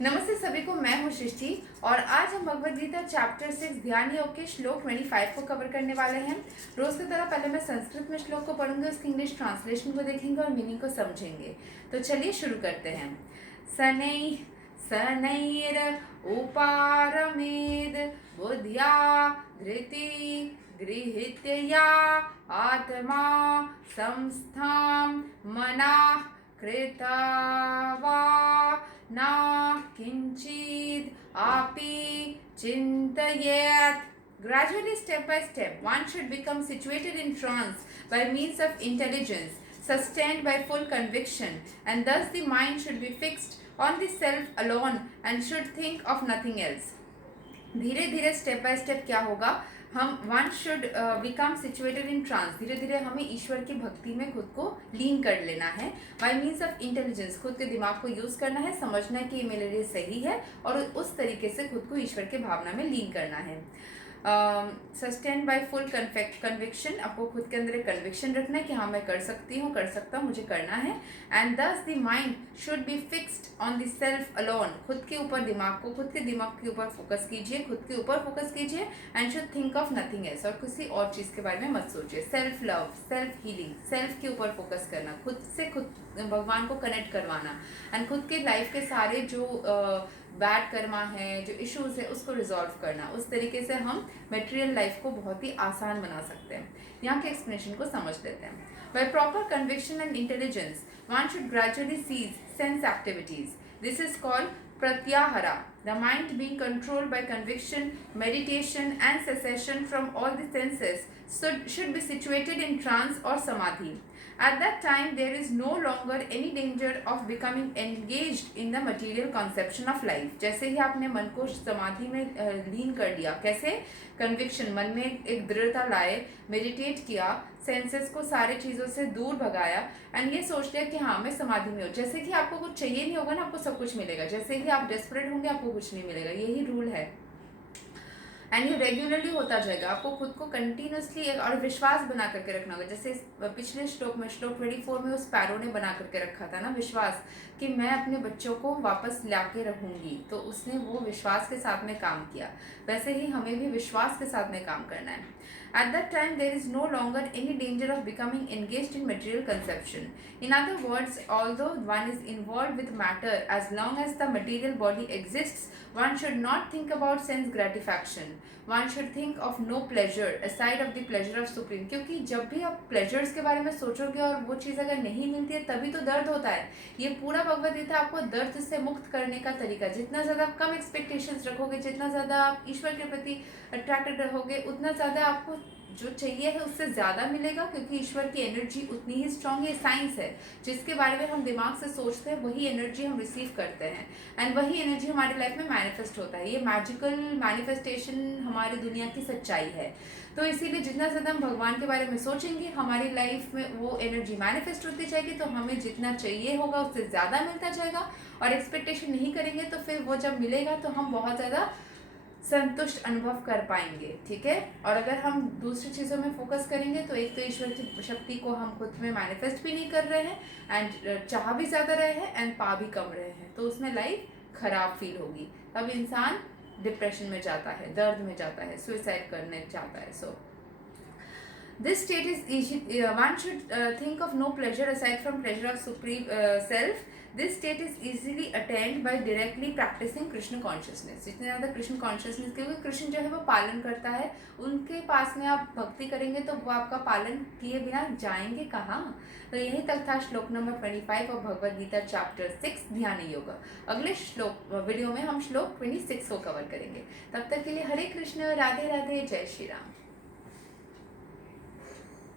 नमस्ते सभी को, मैं हूँ सृष्टि और आज हम भगवद गीता चैप्टर 6 ध्यान योग के श्लोक 25 को कवर करने वाले हैं। रोज की तरह पहले मैं संस्कृत में श्लोक को पढ़ूंगी, उसकी इंग्लिश ट्रांसलेशन को देखेंगे और मीनिंग को समझेंगे। तो चलिए शुरू करते हैं। सनैः सनैर उपारमेद बुद्ध्या धृति गृहीत्य या आत्मा संस्थां मनाः कृत्वा न किंचिद आपि चिंतयेत्. Gradually, step by step, one should become situated in trance by means of intelligence, sustained by full conviction, and thus the mind should be fixed on the self alone and should think of nothing else. धीरे धीरे step by step क्या होगा, हम one should become situated in trance, धीरे धीरे हमें ईश्वर की भक्ति में खुद को लीन कर लेना है बाय मीन्स ऑफ इंटेलिजेंस। खुद के दिमाग को यूज करना है, समझना है कि ये मेरे लिए सही है और उस तरीके से खुद को ईश्वर के भावना में लीन करना है। सस्टेन बाय फुल कन्विक्शन, आपको खुद के अंदर एक कन्विक्शन रखना है कि हाँ मैं कर सकती हूँ, कर सकता हूँ, मुझे करना है। एंड दस the mind should be fixed on the self alone, खुद के ऊपर दिमाग को, खुद के दिमाग के ऊपर फोकस कीजिए, खुद के ऊपर फोकस कीजिए। And should think of nothing else, और किसी और चीज़ के बारे में मत सोचिए। Self love, self healing, self के ऊपर फोकस करना, खुद से खुद भगवान को कनेक्ट करवाना एंड खुद के लाइफ के सारे जो बैड कर्मा है, जो इश्यूज है, उसको रिजॉल्व करना। उस तरीके से हम मटेरियल लाइफ को बहुत ही आसान बना सकते हैं। यहाँ के एक्सप्लेनेशन को समझ लेते हैं। By proper conviction and intelligence one should gradually cease sense activities. This is called pratyahara. The mind being controlled by conviction, meditation and cessation from all the senses should be situated in trance or samadhi. At that time, there is no longer any danger of becoming engaged in the material conception of life. जैसे ही आपने मन को समाधि में लीन कर लिया, कैसे? Conviction, मन में एक दृढ़ता लाए, मेडिटेट किया, सेंसेस को सारे चीज़ों से दूर भगाया एंड ये सोच लिया कि हाँ मैं समाधि में हूँ। जैसे कि आपको कुछ चाहिए नहीं होगा ना, आपको सब कुछ मिलेगा। जैसे कि आप डेस्परेट होंगे, आपको कुछ नहीं मिलेगा। यही रूल है एंड ये रेगुलरली होता जाएगा। आपको खुद को कंटिन्यूसली और विश्वास बना करके रखना होगा। जैसे पिछले श्लोक में, श्लोक 24 में, उस पैरो ने बना करके रखा था ना विश्वास, कि मैं अपने बच्चों को वापस ला के रहूँगी, तो उसने वो विश्वास के साथ में काम किया। वैसे ही हमें भी विश्वास के साथ में काम करना है। At that time, there is no longer any danger of becoming engaged in material conception. In other words, although one is involved with matter, as long as the material body exists, one should not think about sense gratification. One should think of no pleasure aside of the pleasure of supreme. क्योंकि जब भी आप pleasures के बारे में सोचोगे और वो चीज़ अगर नहीं मिलती है तभी तो दर्द होता है। ये पूरा भगवद गीता आपको दर्द से मुक्त करने का तरीका। जितना ज़्यादा कम एक्सपेक्टेशंस रखोगे, जितना ज़्यादा आप ईश्वर के प्रति अट्रैक्टेड रहोगे, उतना ज़्यादा आपको जो चाहिए है उससे ज़्यादा मिलेगा, क्योंकि ईश्वर की एनर्जी उतनी ही स्ट्रांग है। साइंस है, जिसके बारे में हम दिमाग से सोचते हैं वही एनर्जी हम रिसीव करते हैं एंड वही एनर्जी हमारी लाइफ में मैनिफेस्ट होता है। ये मैजिकल मैनिफेस्टेशन हमारी दुनिया की सच्चाई है। तो इसीलिए जितना ज़्यादा हम भगवान के बारे में सोचेंगे, हमारी लाइफ में वो एनर्जी मैनिफेस्ट होती जाएगी, तो हमें जितना चाहिए होगा उससे ज़्यादा मिलता जाएगा। और एक्सपेक्टेशन नहीं करेंगे तो फिर वो जब मिलेगा तो हम बहुत ज़्यादा संतुष्ट अनुभव कर पाएंगे। ठीक है, और अगर हम दूसरी चीज़ों में फोकस करेंगे तो एक तो ईश्वर की शक्ति को हम खुद में मैनिफेस्ट भी नहीं कर रहे हैं एंड चाह भी ज़्यादा रहे हैं एंड पा भी कम रहे हैं, तो उसमें लाइफ खराब फील होगी। तब इंसान डिप्रेशन में जाता है, दर्द में जाता है, सुसाइड करने जाता है। सो this state is easy. One should think of no pleasure aside from pleasure of supreme self. This state is easily attained by directly practicing Krishna consciousness. जितने ज़्यादा कृष्ण कॉन्शियसनेस, क्योंकि कृष्ण जो है वो पालन करता है, उनके पास में आप भक्ति करेंगे तो वो आपका पालन किए बिना जाएंगे कहाँ। तो यही तक था श्लोक नंबर 25 और भगवद गीता चैप्टर 6 ध्यान योग। अगले श्लोक वीडियो में हम श्लोक 26 को कवर करेंगे। तब तक के लिए हरे कृष्ण, राधे राधे, जय श्री राम।